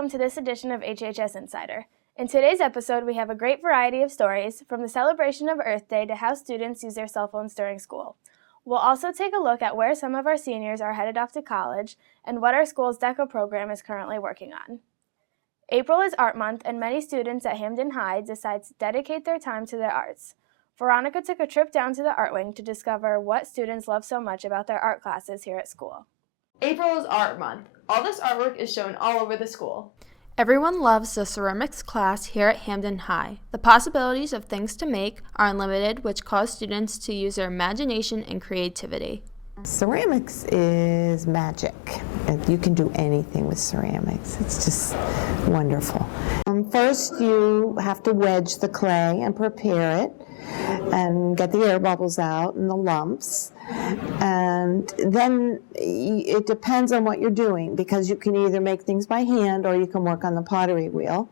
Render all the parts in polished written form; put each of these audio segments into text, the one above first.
welcome to this edition of HHS Insider. In today's episode, we have a great variety of stories, from the celebration of Earth Day to how students use their cell phones during school. We'll also take a look at where some of our seniors are headed off to college and what our school's DECO program is currently working on. April is Art Month, and many students at Hamden High decide to dedicate their time to their arts. Veronica took a trip down to the art wing to discover what students love so much about their art classes here at school. April is Art Month. All this artwork is shown all over the school. Everyone loves the ceramics class here at Hamden High. The possibilities of things to make are unlimited, which cause students to use their imagination and creativity. Ceramics is magic. You can do anything with ceramics. It's just wonderful. First, you have to wedge the clay and prepare it and get the air bubbles out and the lumps. And then it depends on what you're doing, because you can either make things by hand or you can work on the pottery wheel.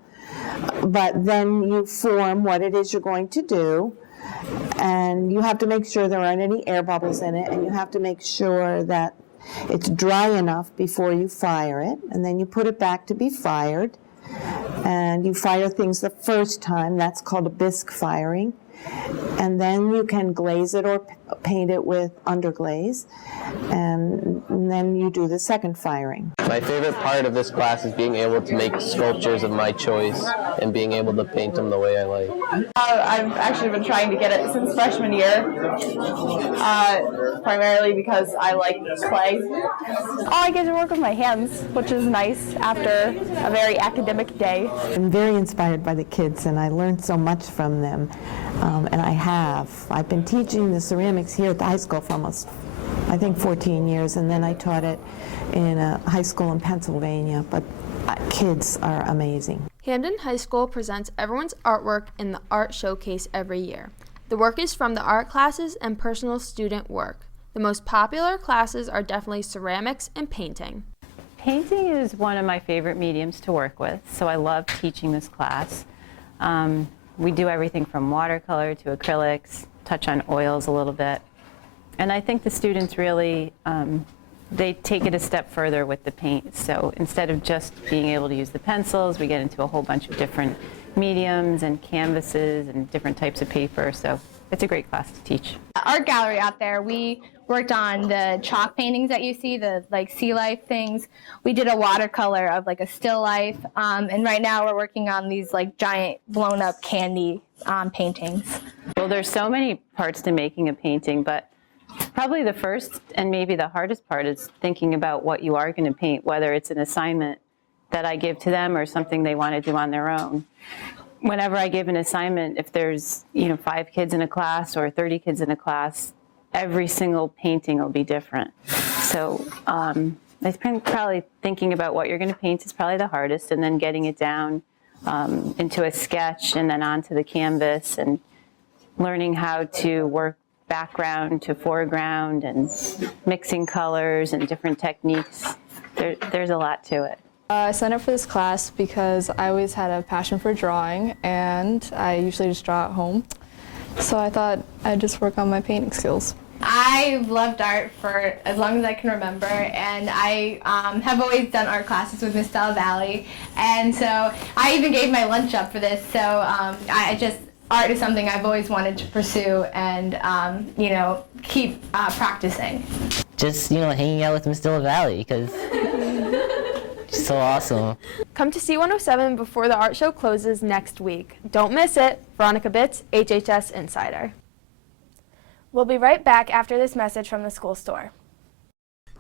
But then you form what it is you're going to do. And you have to make sure there aren't any air bubbles in it, and you have to make sure that it's dry enough before you fire it, and then you put it back to be fired. And you fire things the first time. That's called a bisque firing. And then you can glaze it or paint it with underglaze, and then you do the second firing. My favorite part of this class is being able to make sculptures of my choice and being able to paint them the way I like. I've actually been trying to get it since freshman year, primarily because I like clay. I get to work with my hands, which is nice after a very academic day. I'm very inspired by the kids, and I learned so much from them. And I've been teaching the ceramics here at the high school for almost, I think, 14 years, and then I taught it in a high school in Pennsylvania, but kids are amazing. Hamden High School presents everyone's artwork in the art showcase every year. The work is from the art classes and personal student work. The most popular classes are definitely ceramics and painting. Painting is one of my favorite mediums to work with, so I love teaching this class. We do everything from watercolor to acrylics, touch on oils a little bit. And I think the students really, they take it a step further with the paint. So instead of just being able to use the pencils, we get into a whole bunch of different mediums and canvases and different types of paper. So it's a great class to teach. Art gallery out there, we worked on the chalk paintings that you see, the sea life things. We did a watercolor of a still life, and right now we're working on these giant blown up candy paintings. Well, there's so many parts to making a painting, but probably the first and maybe the hardest part is thinking about what you are going to paint, whether it's an assignment that I give to them or something they want to do on their own. Whenever I give an assignment, if there's 5 kids in a class or 30 kids in a class, every single painting will be different. So I think probably thinking about what you're going to paint is probably the hardest, and then getting it down into a sketch and then onto the canvas, and learning how to work background to foreground and mixing colors and different techniques. There's a lot to it. I signed up for this class because I always had a passion for drawing, and I usually just draw at home. So I thought I'd just work on my painting skills. I've loved art for as long as I can remember, and I have always done art classes with Miss Della Valley, and so I even gave my lunch up for this. So art is something I've always wanted to pursue and keep practicing. Just hanging out with Miss Della Valley, because she's so awesome. Come to C107 before the art show closes next week. Don't miss it. Veronica Bitts, HHS Insider. We'll be right back after this message from the school store.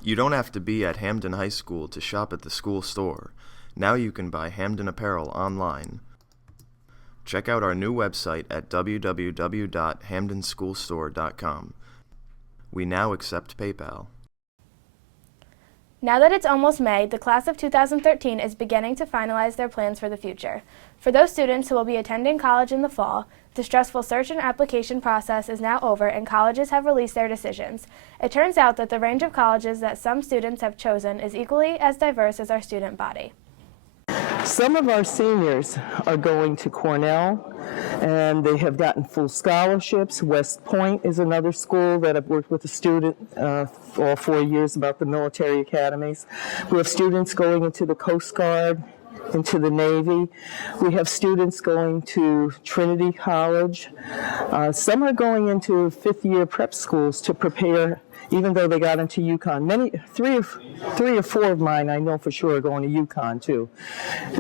You don't have to be at Hamden High School to shop at the school store. Now you can buy Hamden apparel online. Check out our new website at www.hamdenschoolstore.com. We now accept PayPal. Now that it's almost May, the class of 2013 is beginning to finalize their plans for the future. For those students who will be attending college in the fall, the stressful search and application process is now over, and colleges have released their decisions. It turns out that the range of colleges that some students have chosen is equally as diverse as our student body. Some of our seniors are going to Cornell, and they have gotten full scholarships. West Point is another school that I've worked with a student all 4 years about the military academies. We have students going into the Coast Guard, into the Navy. We have students going to Trinity College. Some are going into fifth-year prep schools to prepare, even though they got into UConn. Three or four of mine I know for sure are going to UConn too.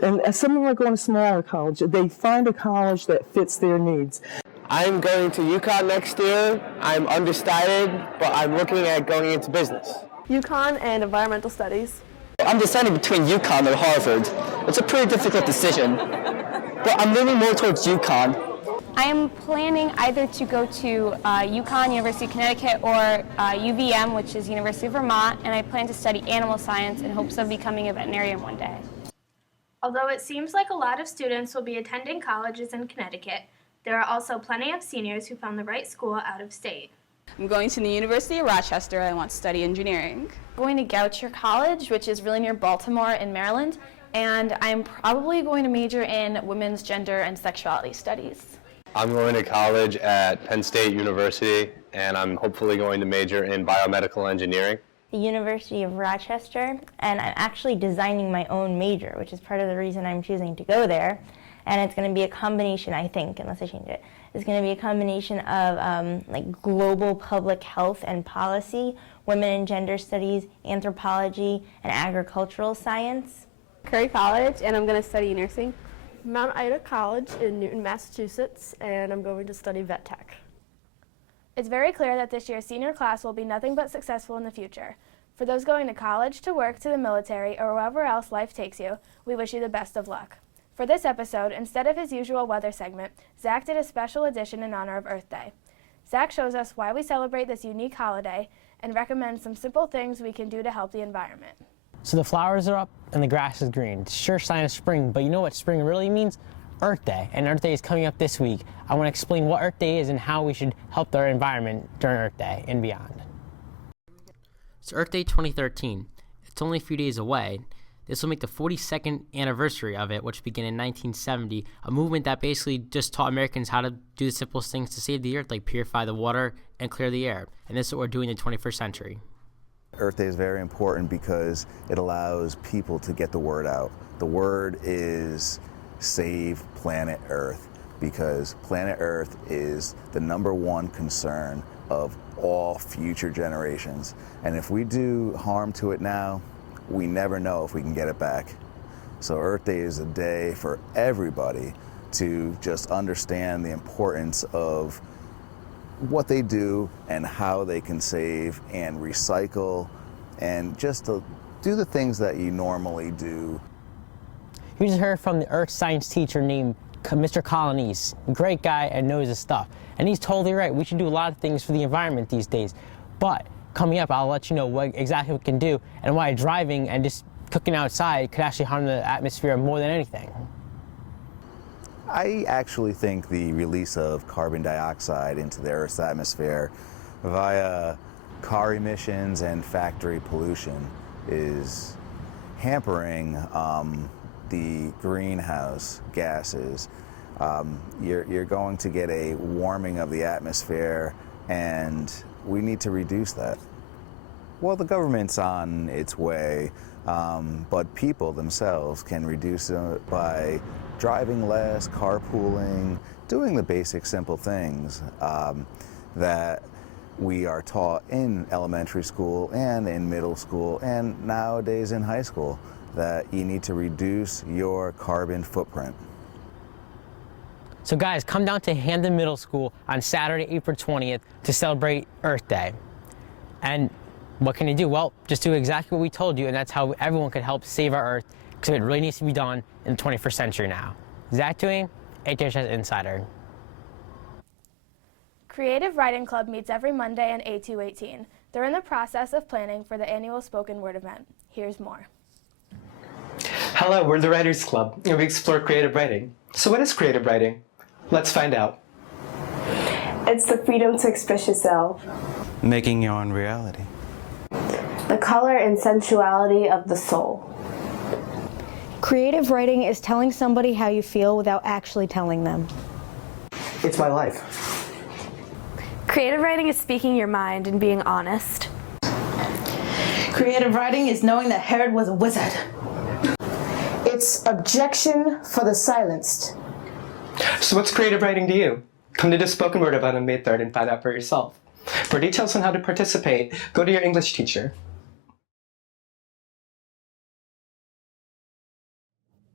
And some of them are going to smaller college. They find a college that fits their needs. I'm going to UConn next year. I'm undecided, but I'm looking at going into business. UConn and environmental studies. I'm deciding between UConn or Harvard. It's a pretty difficult decision, but I'm leaning more towards UConn. I am planning either to go to UConn, University of Connecticut, or UVM, which is University of Vermont, and I plan to study animal science in hopes of becoming a veterinarian one day. Although it seems like a lot of students will be attending colleges in Connecticut, there are also plenty of seniors who found the right school out of state. I'm going to the University of Rochester. I want to study engineering. Going to Goucher College, which is really near Baltimore in Maryland, and I'm probably going to major in women's gender and sexuality studies. I'm going to college at Penn State University, and I'm hopefully going to major in biomedical engineering. The University of Rochester, and I'm actually designing my own major, which is part of the reason I'm choosing to go there. And it's going to be a combination, I think, unless I change it, it's going to be a combination of like global public health and policy, women and gender studies, anthropology, and agricultural science. Curry College, and I'm going to study nursing. Mount Ida College in Newton, Massachusetts, and I'm going to study vet tech. It's very clear that this year's senior class will be nothing but successful in the future. For those going to college, to work, to the military, or wherever else life takes you, we wish you the best of luck. For this episode, instead of his usual weather segment, Zach did a special edition in honor of Earth Day. Zach shows us why we celebrate this unique holiday and recommends some simple things we can do to help the environment. So the flowers are up and the grass is green. It's sure sign of spring, but you know what spring really means? Earth Day, and Earth Day is coming up this week. I want to explain what Earth Day is and how we should help our environment during Earth Day and beyond. It's Earth Day 2013. It's only a few days away. This will make the 42nd anniversary of it, which began in 1970, a movement that basically just taught Americans how to do the simplest things to save the earth, like purify the water and clear the air. And this is what we're doing in the 21st century. Earth Day is very important because it allows people to get the word out. The word is save planet Earth, because planet Earth is the #1 concern of all future generations. And if we do harm to it now, we never know if we can get it back. So Earth Day is a day for everybody to just understand the importance of what they do and how they can save and recycle and just to do the things that you normally do. You just heard from the earth science teacher named Mr. Colonies. Great guy and knows his stuff. And he's totally right. We should do a lot of things for the environment these days. But coming up, I'll let you know what exactly we can do and why driving and just cooking outside could actually harm the atmosphere more than anything. I actually think the release of carbon dioxide into the Earth's atmosphere via car emissions and factory pollution is hampering the greenhouse gases. You're going to get a warming of the atmosphere, and we need to reduce that. Well, the government's on its way, but people themselves can reduce it by driving less, carpooling, doing the basic simple things that we are taught in elementary school and in middle school and nowadays in high school, that you need to reduce your carbon footprint. So guys, come down to Hamden Middle School on Saturday, April 20th to celebrate Earth Day. And what can you do? Well, just do exactly what we told you, and that's how everyone can help save our Earth, because it really needs to be done in the 21st century now. Zach doing HHS Insider. Creative Writing Club meets every Monday on A218. They're in the process of planning for the annual spoken word event. Here's more. Hello, we're the Writers Club, and we explore creative writing. So what is creative writing? Let's find out. It's the freedom to express yourself. Making your own reality. The color and sensuality of the soul. Creative writing is telling somebody how you feel without actually telling them. It's my life. Creative writing is speaking your mind and being honest. Creative writing is knowing that Herod was a wizard. It's It's objection for the silenced. So what's creative writing to you? Come to the spoken word event on May 3rd and find out for yourself. For details on how to participate, go to your English teacher.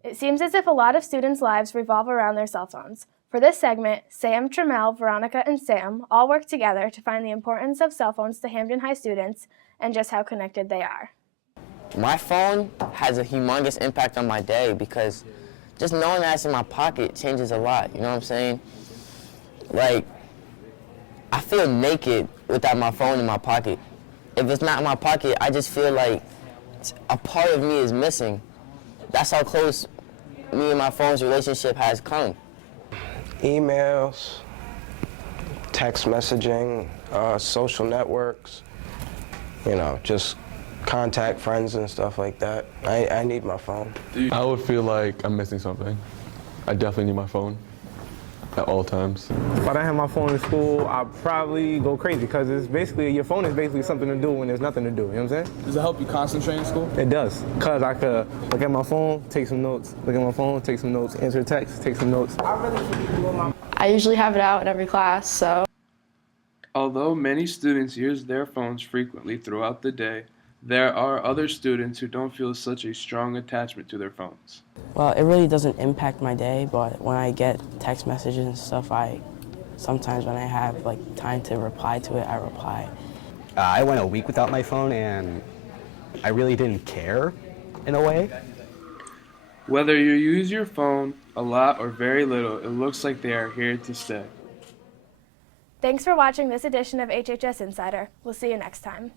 It seems as if a lot of students' lives revolve around their cell phones. For this segment, Sam, Tramel, Veronica, and Sam all work together to find the importance of cell phones to Hampden High students and just how connected they are. My phone has a humongous impact on my day because just knowing that it's in my pocket changes a lot, you know what I'm saying? Like, I feel naked without my phone in my pocket. If it's not in my pocket, I just feel like a part of me is missing. That's how close me and my phone's relationship has come. Emails, text messaging, social networks, you know, just contact friends and stuff like that. I need my phone. I would feel like I'm missing something. I definitely need my phone at all times. If I don't have my phone in school, I'll probably go crazy because it's basically, your phone is basically something to do when there's nothing to do, you know what I'm saying? Does it help you concentrate in school? It does, because I could look at my phone, take some notes, look at my phone, take some notes, answer a text, take some notes. I usually have it out in every class, so. Although many students use their phones frequently throughout the day, there are other students who don't feel such a strong attachment to their phones. Well, it really doesn't impact my day, but when I get text messages and stuff, sometimes when I have like time to reply to it, I reply. I went a week without my phone and I really didn't care in a way. Whether you use your phone a lot or very little, it looks like they are here to stay. Thanks for watching this edition of HHS Insider. We'll see you next time.